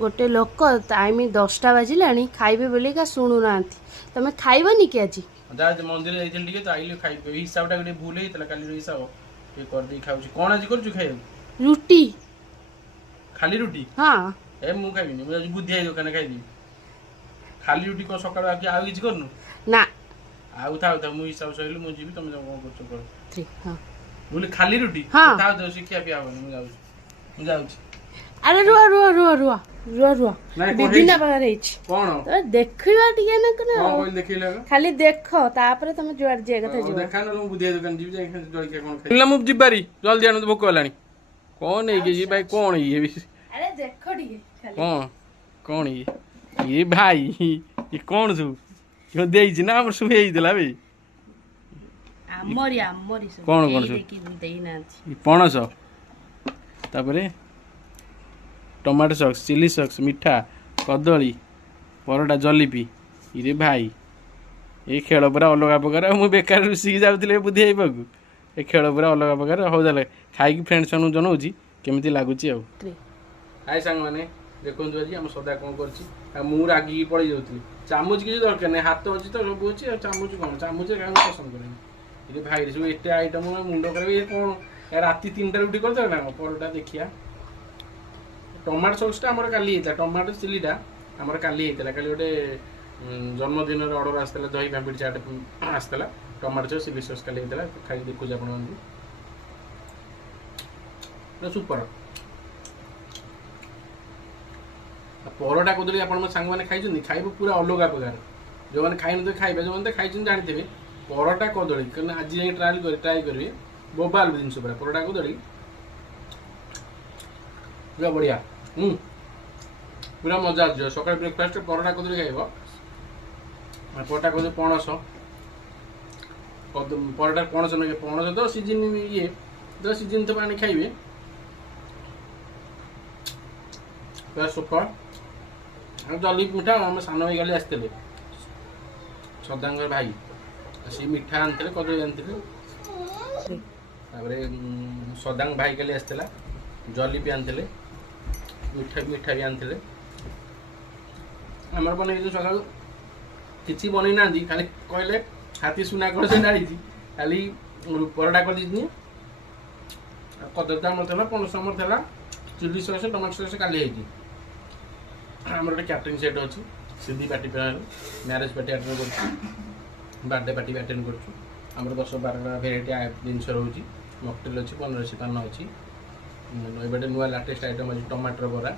गोटे लोक टाइम 10टा बाजिलानी खाइबे बोलिका शुणुना तमें खाइबनी कि आज जा मंदिर जाइथिल टिके तो आइले खाइ हिसाबटा गोटे भूल हेतला काली हिसाब टे कर दे खाउची कोन आज करछु खाइ रुटी खाली रुटी हाँ ए मु खाइबिनी मु आज बुद्धि आई दुकान खाइ दी खाली रुटी को सकाळ आ आ किछ करनु ना आउ था मु हिसाब सहिल मु जीबी तुम कोन करछु कर ठीक हां बोले खाली रुटी हाँ। था दो सिकिया पिया बनी मु जाउची अरे रुआ रुआ रुआ रुआ रुआ रुआ नहीं, विभिन्न प्रकार है कोन तो देखिबा टिके ना कोन कने कोइ देखिला खाली देखो तापर तुम जुआर जे कथा जो देखा न बुद्धि आई दुकान जीबी जाई जल के कोन खाइ मु जिबारी जल्दी आनु भूख होलानी कोन है कि जी भाई कोन ये अरे देखो टिके खाली कौन कौन ये भाई ये कौन छु यो देई छी ना हमर सुबे ही दिला बे आमरी सब कौन कौन छु देखि देई ना ये पणस तापरे टमाटो सॉस चिली सॉस मिठा कदली परोटा जलेबी इरे भाई ये खेल पूरा अलग प्रकार मु बेकार रुसी जाउतिले बुद्धि आई पाकू ए खेल पूरा अलग प्रकार हो जाले खाई फ्रेंड्स नु जनाउची केमिति लागुची आ हाय सांग माने देखो जी आम सदा कौन कर मु रागी पड़े जाऊँगी चामच किसी दरकार नहीं हाथ अच्छी तो सब अच्छी चामच कौन चामच क्या पसंद करें ये भाई सब एट आइटम मुंड कर कौन राति 3टा रुटी करदे ना परोटा देखिया टमाटो सॉसटा आमर काली होता टमाटो चिलीटा आमर काली होता काली गोटे जन्मदिन अर्डर आसला दही पापड़ी चाट आसला टमाटो सॉस चिली सॉस काली होता खाई देखुच आप सुपर परोटा कदली आप सांग मैंने खाई खाइब पूरा अलग प्रकार जो मैंने खाई न खाइबे जो मैंने खाई जानते परोटा कदली कहीं आज ट्राए करेंगे बोबाल जिन पूरा परोटा कदली पूरा बढ़िया पूरा मजा आज सकाल ब्रेकफास्ट परोटा कदली खाइब परोटा कदली पणस परोटा पणस न पणस तो सीजन ये तो सीजन तो आने खाइबे पूरा सुपर जल्दी मिठा आम सान भाई काली आसते सदांगर भाई सी मिठा आनते कदली आनते सदांग भाई काली आसला जलेबी आनते मिठा भी आनते आमर बन सका किसी बन ना खाली कहले हाथी सुना कर डाली खाली परोटा कर दी कदली आमर पणस आमर चिली सॉस टमाटो सॉस काली आमर गोटे कैटरिंग सेट अच्छी सिद्धि पार्टी मैरेज पार्टी अटेंड कर बर्थडे पार्टी भी अटेंड कर 10-12 भेराइटी जिनस रोचे मकटेल अच्छी 15 पान अच्छी एबे नुआ लाटेस्ट आइटम अच्छी टमाटर बरा